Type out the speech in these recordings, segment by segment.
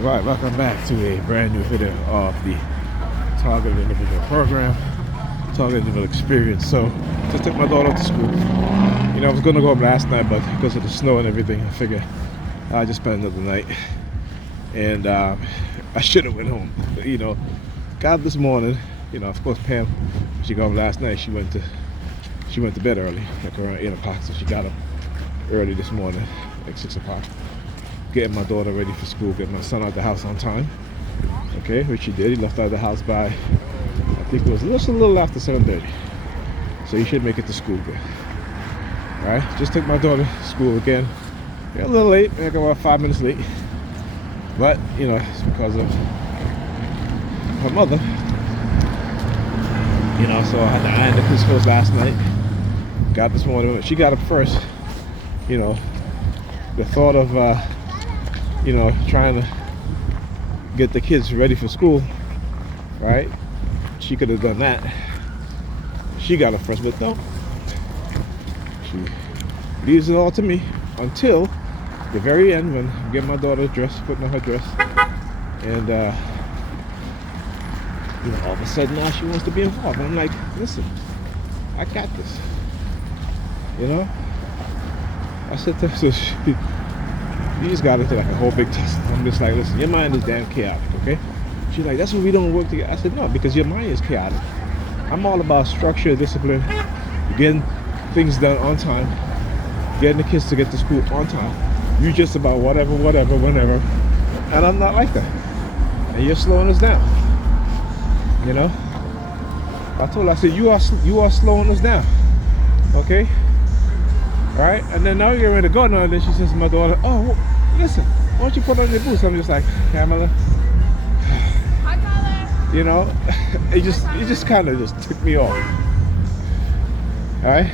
Right, welcome back to a brand new video of the Targeted Individual Program, Targeted Individual Experience. So, just took my daughter to school. You know, I was going to go home last night, but because of the snow and everything, I figured I'll just spend another night. And I should have went home. You know, got up this morning. You know, of course, Pam, she got home last night. She went to bed early, like around 8 o'clock. So she got up early this morning, like 6 o'clock. Getting my daughter ready for school, getting my son out the house on time. Okay, which he did. He left out the house by, I think it was just a little after 7:30. So he should make it to school good. Alright, just took my daughter to school again. Got a little late, like about 5 minutes late. But, you know, it's because of her mother. You know, so I had to iron the kids' clothes last night. Got this morning. She got up first. You know, the thought of you know, trying to get the kids ready for school, right? She could have done that. She got up first, but no. She leaves it all to me until the very end when I get my daughter dressed, putting on her dress, and you know, all of a sudden now she wants to be involved. I'm like, listen, I got this. You know? I said to her, so you just got into like a whole big test. I'm just like, listen, your mind is damn chaotic, okay? She's like, that's why we don't work together. I said, no, because your mind is chaotic. I'm all about structure, discipline, getting things done on time, getting the kids to get to school on time. You just about whatever, whenever. And I'm not like that. And you're slowing us down. You know? I told her, I said, you are slowing us down. Okay? Right? And then now you're ready to go now, and then she says to my daughter, oh, well, listen, why don't you put on your boots? I'm just like, Pamela. You know, it just kind of just took me off. Alright?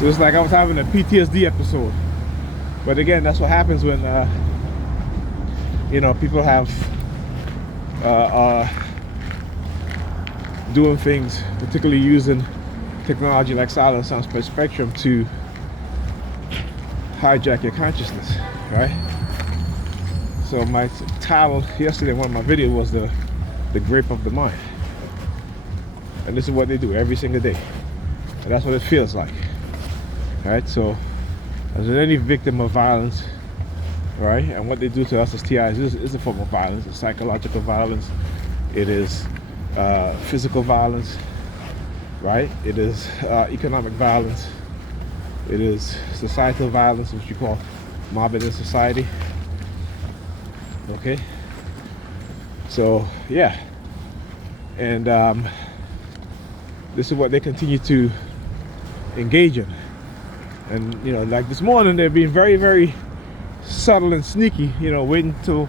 So it's like I was having a PTSD episode. But again, that's what happens when you know, people have doing things, particularly using technology like silent sound spectrum to hijack your consciousness, right? So my title yesterday, one of my videos was the grape of the mind, and this is what they do every single day, and that's what it feels like, right? So as with any victim of violence, right, and what they do to us as TIs is a form of violence. It's psychological violence, it is physical violence, right? It is economic violence. It is societal violence, which you call mobbing in society. Okay? So, yeah. And this is what they continue to engage in. And, you know, like this morning, they're being very, very subtle and sneaky, you know, waiting until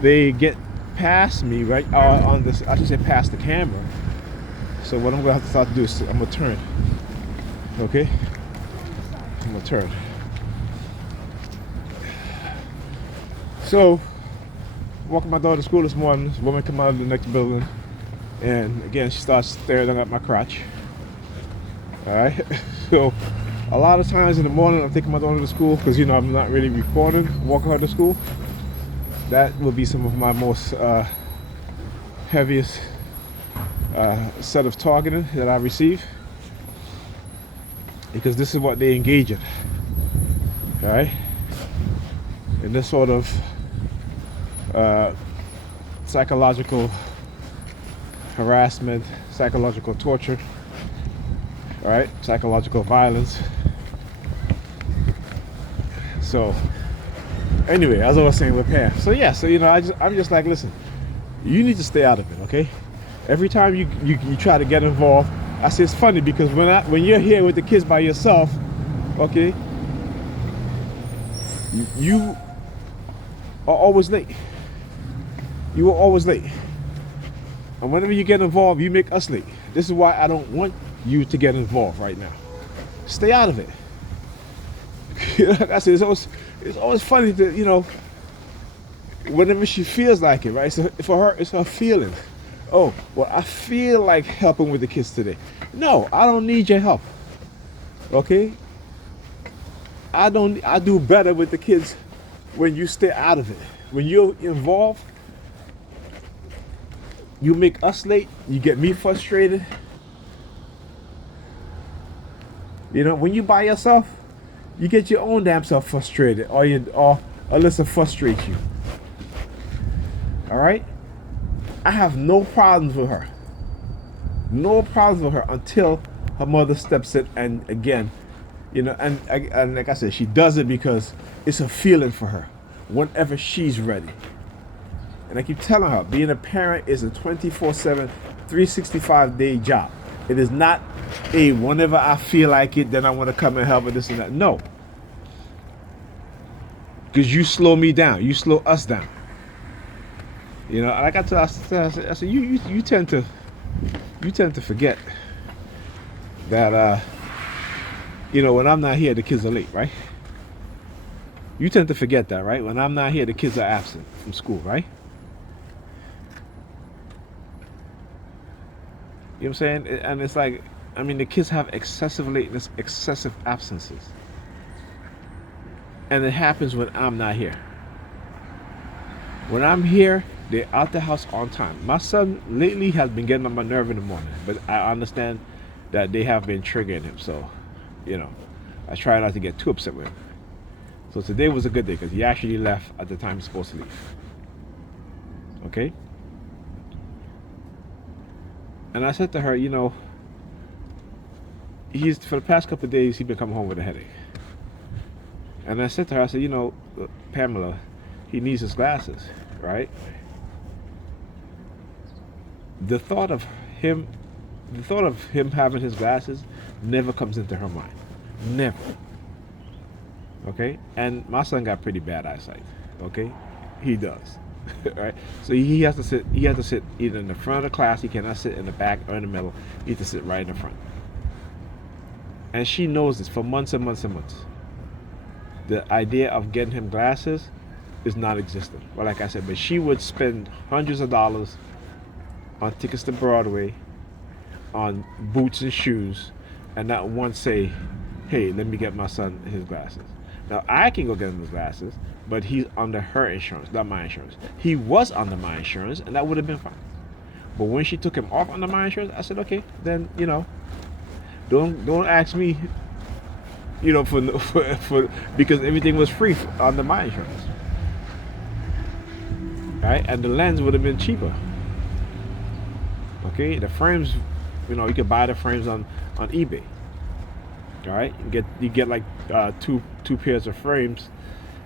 they get past me, right? On this, I should say past the camera. So what I'm gonna have to start to do is I'm gonna turn. Okay? I'm gonna turn. So, walking my daughter to school this morning, this woman come out of the next building, and again she starts staring at my crotch. Alright? So a lot of times in the morning I'm taking my daughter to school because, you know, I'm not really recording, walking her to school. That will be some of my most heaviest set of targeting that I receive, because this is what they engage in, right? In this sort of psychological harassment, psychological torture, right? Psychological violence. So anyway, as I was saying with Pam, so yeah, so you know, I'm just like, listen, you need to stay out of it, okay? Every time you try to get involved, I say it's funny because when you're here with the kids by yourself, okay, you are always late. You are always late. And whenever you get involved, you make us late. This is why I don't want you to get involved right now. Stay out of it. Like I said, it's always funny to, you know, whenever she feels like it, right? So for her, it's her feelings. Oh, well, I feel like helping with the kids today. No, I don't need your help. Okay? I do better with the kids when you stay out of it. When you're involved, you make us late, you get me frustrated. You know, when you by yourself, you get your own damn self frustrated, or Alyssa frustrates you. All right? I have no problems with her. No problems with her until her mother steps in, and again, you know, and like I said, she does it because it's a feeling for her whenever she's ready. And I keep telling her, being a parent is a 24/7, 365-day job. It is not a whenever I feel like it, then I want to come and help with this and that. No. Because you slow me down. You slow us down. You know, like I said, you tend to forget that you know, when I'm not here, the kids are late, right? You tend to forget that, right? When I'm not here, the kids are absent from school, right? You know what I'm saying? And it's like, I mean, the kids have excessive lateness, excessive absences. And it happens when I'm not here. When I'm here, they're out the house on time. My son lately has been getting on my nerve in the morning, but I understand that they have been triggering him. So, you know, I try not to get too upset with him. So today was a good day because he actually left at the time he's supposed to leave. Okay? And I said to her, you know, for the past couple of days, he's been coming home with a headache. And I said to her, I said, you know, Pamela, he needs his glasses, right? The thought of him having his glasses never comes into her mind. Never. Okay? And my son got pretty bad eyesight. Okay? He does. Right? So he has to sit either in the front of the class, he cannot sit in the back or in the middle. He has to sit right in the front. And she knows this for months and months and months. The idea of getting him glasses is not existent. Well, like I said, but she would spend hundreds of dollars on tickets to Broadway, on boots and shoes, and not once say, hey, let me get my son his glasses. Now, I can go get him his glasses, but he's under her insurance, not my insurance. He was under my insurance, and that would have been fine. But when she took him off under my insurance, I said, okay, then, you know, don't ask me, you know, for because everything was free under my insurance. Right? And the lens would have been cheaper. Okay? The frames, you know, you could buy the frames on eBay. All right? You get like two pairs of frames,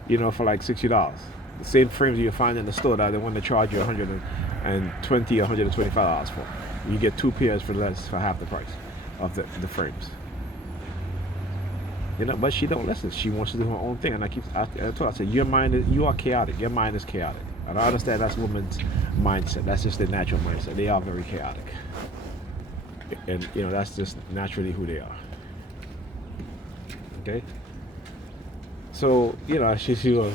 you know, for like $60. The same frames you find in the store that they want to charge you $120 or $125 for. You get two pairs for half the price of the frames. You know, but she don't listen. She wants to do her own thing, and I told her, I said, you are chaotic. Your mind is chaotic. And I understand that's women's mindset. That's just their natural mindset. They are very chaotic, and you know that's just naturally who they are. Okay. So you know, she goes,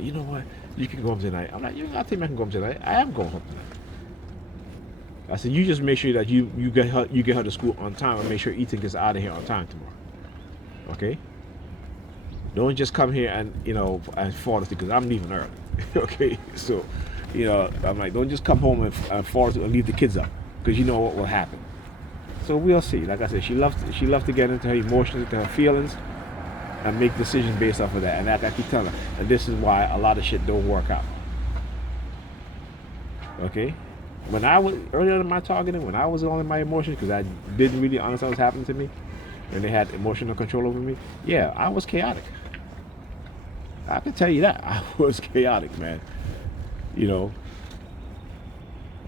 you know what? You can go home tonight. I'm like, I think I can go home tonight. I am going home tonight. I said, you just make sure that you get her to school on time, and make sure Ethan gets out of here on time tomorrow. Okay? Don't just come here and, you know, and fall asleep, because I'm leaving early. Okay? So, you know, I'm like, don't just come home and fall asleep and leave the kids up, because you know what will happen. So we'll see. Like I said, she loves to get into her emotions, into her feelings, and make decisions based off of that. And like I keep telling her, and this is why a lot of shit don't work out. Okay? When I was earlier in my targeting, when I was on my emotions, because I didn't really understand what was happening to me, and they had emotional control over me, yeah, I was chaotic. I can tell you that. I was chaotic, man. You know,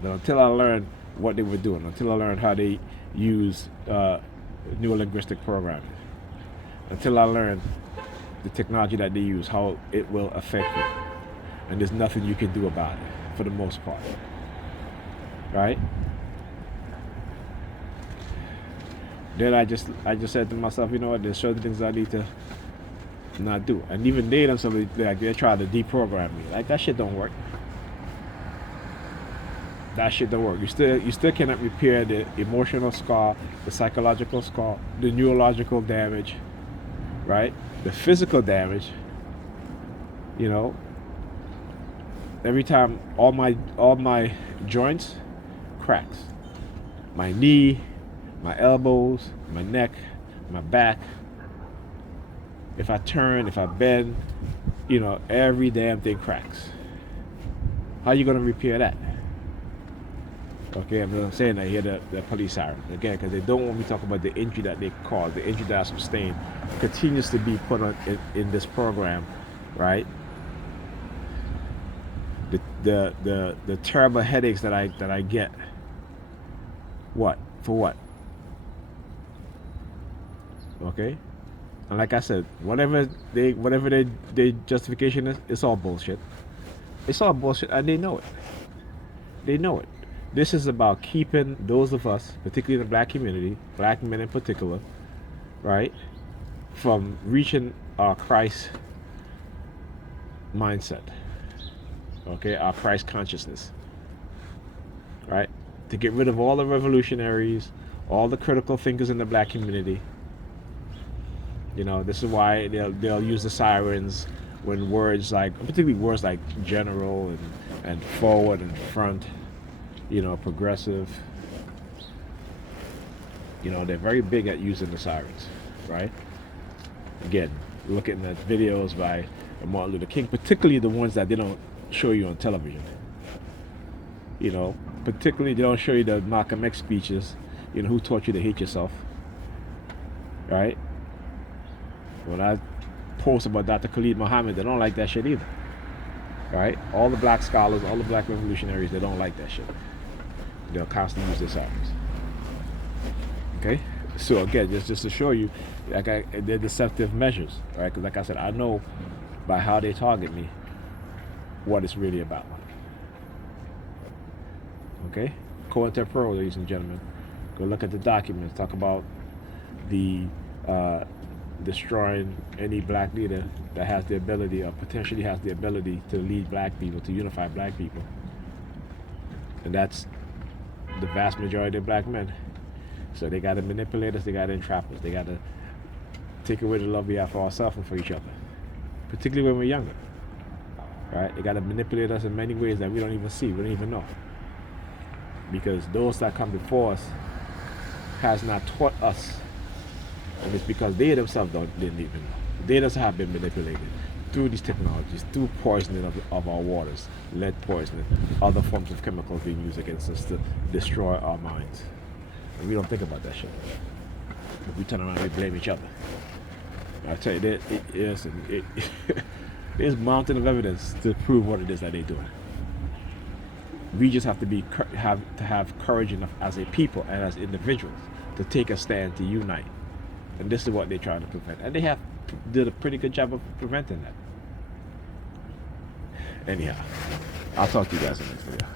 but until I learned what they were doing, until I learned how they use neurolinguistic programming, until I learned the technology that they use, how it will affect you, and there's nothing you can do about it, for the most part. Right? Then I just said to myself, you know what? There's certain things I need to not do. And even they themselves, they try to deprogram me. Like, that shit don't work. That shit don't work. You still cannot repair the emotional scar, the psychological scar, the neurological damage, right? The physical damage, You know, every time all my joints cracks. My knee, my elbows, my neck, my back. If I turn, if I bend, every damn thing cracks. How you gonna repair that? Okay, I'm saying I hear the police siren again because they don't want me to talk about the injury that they caused, the injury that I sustained, continues to be put on in this program, right? The terrible headaches that I get. What for what? Okay, and like I said, whatever they justification is, it's all bullshit. It's all bullshit, and they know it. They know it. This is about keeping those of us, particularly the black community, black men in particular, right, from reaching our Christ mindset, okay, our Christ consciousness, right, to get rid of all the revolutionaries, all the critical thinkers in the black community. This is why they'll use the sirens when words like, particularly words like general and forward and front, progressive. They're very big at using the sirens, right? Again, looking at videos by Martin Luther King, particularly the ones that they don't show you on television. Particularly they don't show you the Malcolm X speeches, who taught you to hate yourself, right? When I post about Dr. Khalid Muhammad, they don't like that shit either, right? All the black scholars, all the black revolutionaries, they don't like that shit. They'll constantly use their sirens. Okay, so again, just to show you, they're deceptive measures, right? Because like I said, I know by how they target me what it's really about. Okay, COINTELPRO, ladies and gentlemen, go look at the documents. Talk about the destroying any black leader that has the ability or potentially has the ability to lead black people, to unify black people, and that's the vast majority of black men. So they got to manipulate us, they got to entrap us, they got to take away the love we have for ourselves and for each other, particularly when we're younger, right? They got to manipulate us in many ways that we don't even see, we don't even know, because those that come before us has not taught us, and it's because they themselves didn't even know. They themselves have been manipulated through these technologies, through poisoning of our waters, lead poisoning, other forms of chemicals being used against us to destroy our minds. And we don't think about that shit. But we turn around and we blame each other. I tell you, there's a mountain of evidence to prove what it is that they're doing. We just have to have courage enough as a people and as individuals to take a stand, to unite. And this is what they're trying to prevent. And they have did a pretty good job of preventing that. Anyhow, I'll talk to you guys in the next video.